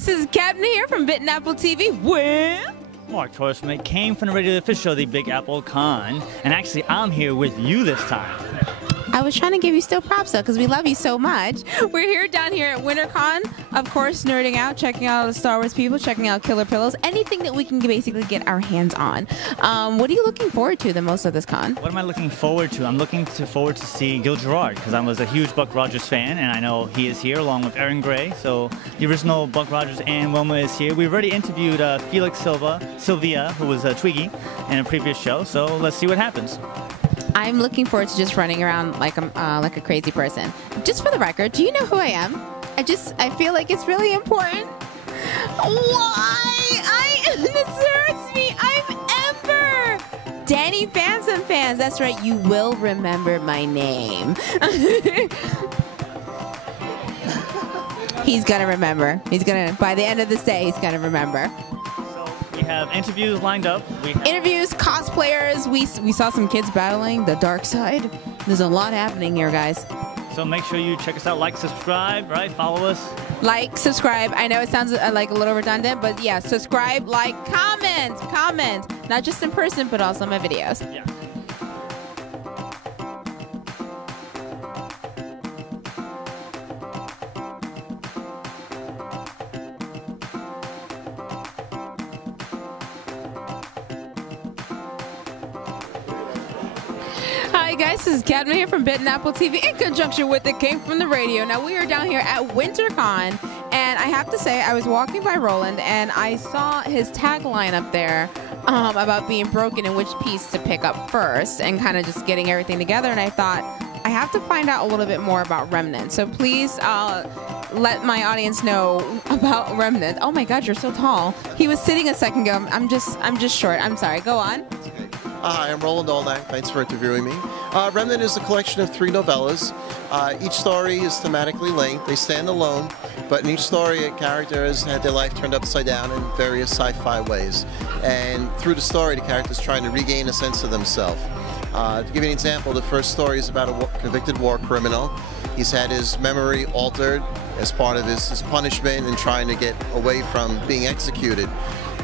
guys, this is CADMA here from Bit and Apple TV with Mark Torresmith came from the radio official show, the Big Apple Con, and actually I'm here with you this time. I was trying to give you still props though, because we love you so much. We're here down here at WinterCon, of course, nerding out, checking out all the Star Wars people, checking out Killer Pillows, anything that we can basically get our hands on. What are you looking forward to the most of this con? What am I looking forward to? I'm looking forward to see Gil Gerard, because I was a huge Buck Rogers fan, and I know he is here along with Aaron Gray. So the original Buck Rogers and Wilma is here. We've already interviewed Felix Sylvia, who was Twiggy in a previous show. So let's see what happens. I'm looking forward to just running around like a crazy person. Just for the record, do you know who I am? I feel like it's really important. Why? This hurts me. I'm Ember. Danny Fans. That's right. You will remember my name. He's gonna remember. By the end of this day, he's gonna remember. We have interviews lined up. Interviews, cosplayers. We saw some kids battling the dark side. There's a lot happening here, guys. So make sure you check us out, like, subscribe, right? Follow us. Like, subscribe. I know it sounds like a little redundant, but yeah, subscribe, like, comment. Not just in person, but also my videos. Yeah. Hi guys, this is CADMA here from Bit and Apple TV in conjunction with It Came From the Radio. Now we are down here at WinterCon, and I have to say I was walking by Roland and I saw his tagline up there about being broken and which piece to pick up first and kind of just getting everything together, and I thought I have to find out a little bit more about Remnant. So please let my audience know about Remnant. Oh my God, you're so tall. He was sitting a second ago. I'm just short. I'm sorry. Go on. Hi, I'm Roland Allanach. Thanks for interviewing me. Remnant is a collection of 3 novellas. Each story is thematically linked. They stand alone, but in each story, a character has had their life turned upside down in various sci-fi ways. And through the story, the character is trying to regain a sense of themselves. To give you an example, the first story is about a convicted war criminal. He's had his memory altered as part of his punishment and trying to get away from being executed.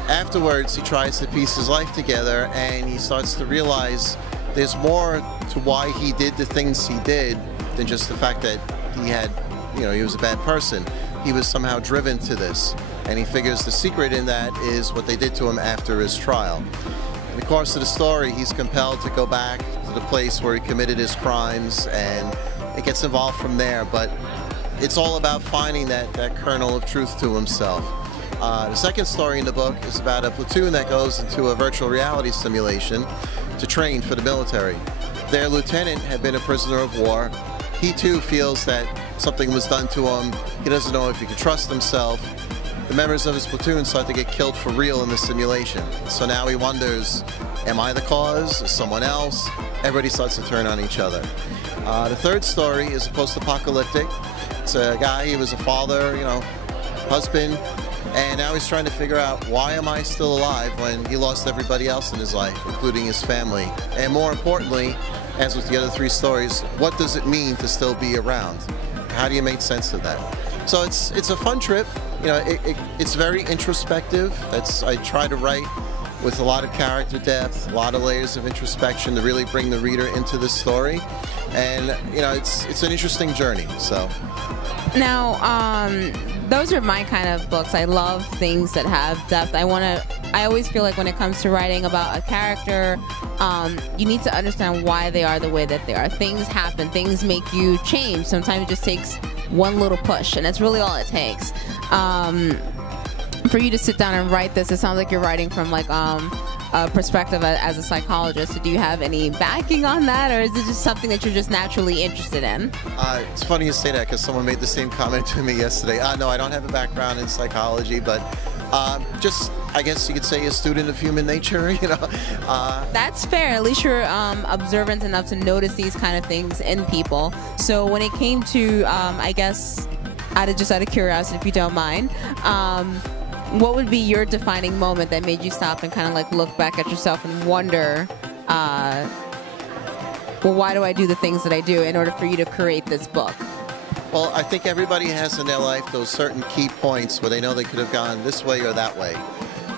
Afterwards, he tries to piece his life together, and he starts to realize there's more to why he did the things he did than just the fact that he was a bad person. He was somehow driven to this, and he figures the secret in that is what they did to him after his trial. In the course of the story, he's compelled to go back to the place where he committed his crimes, and it gets involved from there, but it's all about finding that kernel of truth to himself. The second story in the book is about a platoon that goes into a virtual reality simulation to train for the military. Their lieutenant had been a prisoner of war. He too feels that something was done to him. He doesn't know if he can trust himself. The members of his platoon start to get killed for real in the simulation. So now he wonders, am I the cause? Is someone else? Everybody starts to turn on each other. The third story is post-apocalyptic. It's a guy, he was a father, husband, and now he's trying to figure out, why am I still alive when he lost everybody else in his life, including his family? And more importantly, as with the other 3 stories, what does it mean to still be around? How do you make sense of that? So it's a fun trip. It's very introspective. I try to write with a lot of character depth, a lot of layers of introspection to really bring the reader into the story. And it's an interesting journey. So now, those are my kind of books. I love things that have depth. I always feel like when it comes to writing about a character, you need to understand why they are the way that they are. Things happen. Things make you change. Sometimes it just takes one little push, and that's really all it takes. For you to sit down and write this, it sounds like you're writing from like a perspective as a psychologist. So do you have any backing on that, or is it just something that you're just naturally interested in? It's funny you say that, because someone made the same comment to me yesterday. No, I don't have a background in psychology, but just, I guess you could say, a student of human nature, That's fair. At least you're observant enough to notice these kind of things in people. So when it came to, I guess, out of curiosity, if you don't mind, what would be your defining moment that made you stop and kind of like look back at yourself and wonder, well, why do I do the things that I do in order for you to create this book? Well, I think everybody has in their life those certain key points where they know they could have gone this way or that way.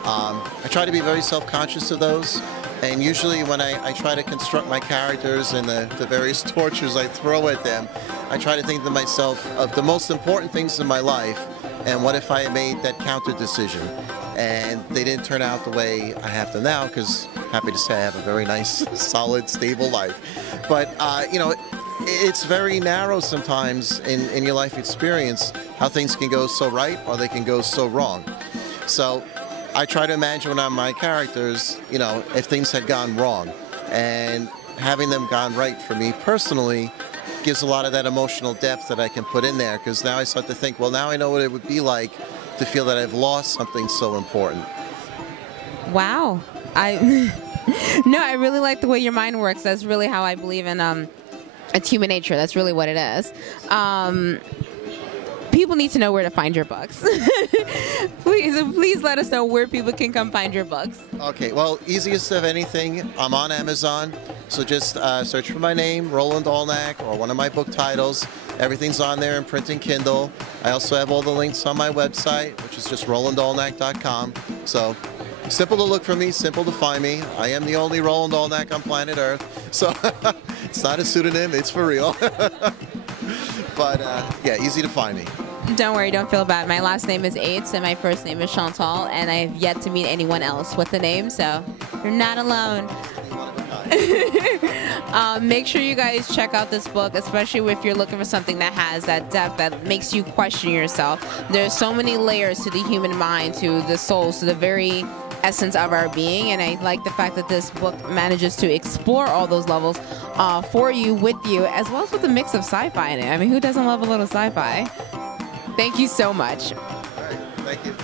I try to be very self-conscious of those, and usually when I try to construct my characters and the various tortures I throw at them, I try to think to myself of the most important things in my life, and what if I made that counter decision and they didn't turn out the way I have them now, because happy to say I have a very nice, solid, stable life. But, you know, it's very narrow sometimes in your life experience how things can go so right or they can go so wrong. So I try to imagine when I'm my characters, you know, if things had gone wrong, and having them gone right for me personally gives a lot of that emotional depth that I can put in there, because now I start to think, well, now I know what it would be like to feel that I've lost something so important. Wow. No, I really like the way your mind works. That's really how I believe in it's human nature. That's really what it is. People need to know where to find your books. Please let us know where people can come find your books. Okay, well, easiest of anything, I'm on Amazon, so just search for my name, Roland Allanach, or one of my book titles. Everything's on there in print and Kindle. I also have all the links on my website, which is just rolandalnach.com. So simple to look for me, simple to find me. I am the only Roland Allanach on planet Earth, so it's not a pseudonym, it's for real. But yeah, easy to find me. Don't worry, don't feel bad. My last name is Aids and my first name is Chantal, and I have yet to meet anyone else with the name, so you're not alone. Make sure you guys check out this book, especially if you're looking for something that has that depth that makes you question yourself. There's so many layers to the human mind, to the soul, to the very essence of our being, and I like the fact that this book manages to explore all those levels for you, with you, as well as with a mix of sci-fi in it. I mean, who doesn't love a little sci-fi? Thank you so much. All right, thank you.